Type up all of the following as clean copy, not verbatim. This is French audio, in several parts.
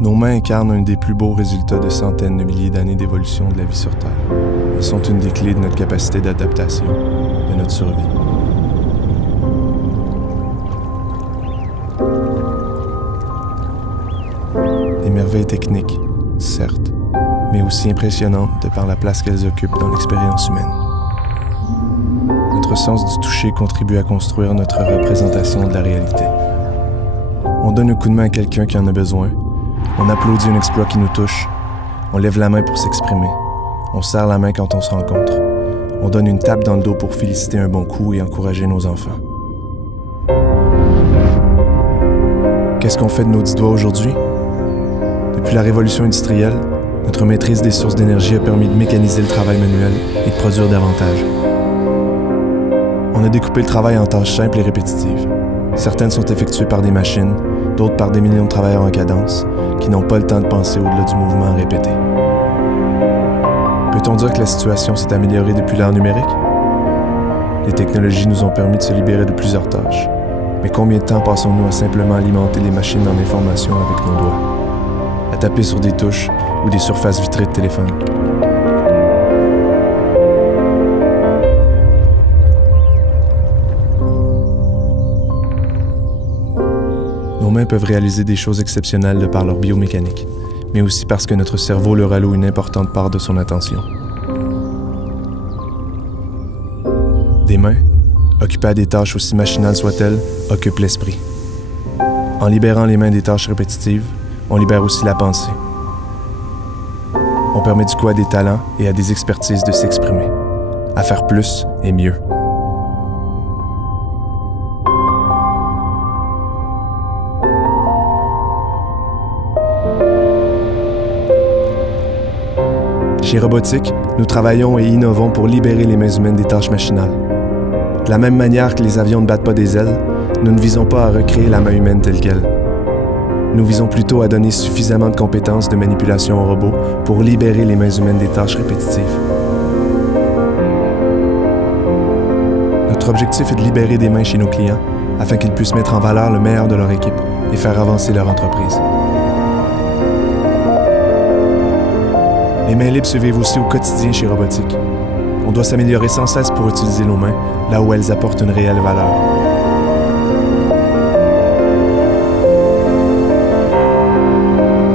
Nos mains incarnent un des plus beaux résultats de centaines de milliers d'années d'évolution de la vie sur Terre. Elles sont une des clés de notre capacité d'adaptation, de notre survie. Des merveilles techniques, certes, mais aussi impressionnantes de par la place qu'elles occupent dans l'expérience humaine. Notre sens du toucher contribue à construire notre représentation de la réalité. On donne un coup de main à quelqu'un qui en a besoin, on applaudit un exploit qui nous touche, on lève la main pour s'exprimer, on serre la main quand on se rencontre, on donne une tape dans le dos pour féliciter un bon coup et encourager nos enfants. Qu'est-ce qu'on fait de nos 10 doigts aujourd'hui? Depuis la révolution industrielle, notre maîtrise des sources d'énergie a permis de mécaniser le travail manuel et de produire davantage. On a découpé le travail en tâches simples et répétitives. Certaines sont effectuées par des machines, d'autres par des millions de travailleurs en cadence, qui n'ont pas le temps de penser au-delà du mouvement répété. Peut-on dire que la situation s'est améliorée depuis l'ère numérique? Les technologies nous ont permis de se libérer de plusieurs tâches. Mais combien de temps passons-nous à simplement alimenter les machines en information avec nos doigts? À taper sur des touches ou des surfaces vitrées de téléphone? Nos mains peuvent réaliser des choses exceptionnelles de par leur biomécanique, mais aussi parce que notre cerveau leur alloue une importante part de son attention. Des mains, occupées à des tâches aussi machinales soient-elles, occupent l'esprit. En libérant les mains des tâches répétitives, on libère aussi la pensée. On permet du coup à des talents et à des expertises de s'exprimer, à faire plus et mieux. Chez Robotique, nous travaillons et innovons pour libérer les mains humaines des tâches machinales. De la même manière que les avions ne battent pas des ailes, nous ne visons pas à recréer la main humaine telle qu'elle. Nous visons plutôt à donner suffisamment de compétences de manipulation au robot pour libérer les mains humaines des tâches répétitives. Notre objectif est de libérer des mains chez nos clients afin qu'ils puissent mettre en valeur le meilleur de leur équipe et faire avancer leur entreprise. Les mains libres se vivent aussi au quotidien chez Robotique. On doit s'améliorer sans cesse pour utiliser nos mains là où elles apportent une réelle valeur.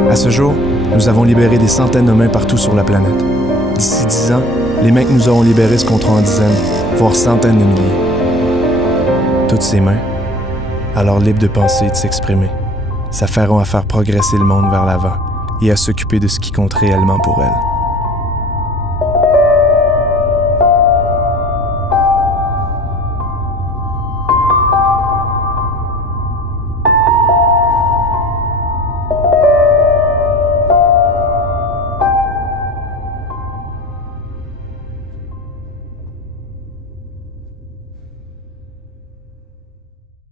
À ce jour, nous avons libéré des centaines de mains partout sur la planète. D'ici 10 ans, les mains que nous aurons libérées se compteront en dizaines, voire centaines de milliers. Toutes ces mains, alors libres de penser et de s'exprimer, s'affairont à faire progresser le monde vers l'avant et à s'occuper de ce qui compte réellement pour elles.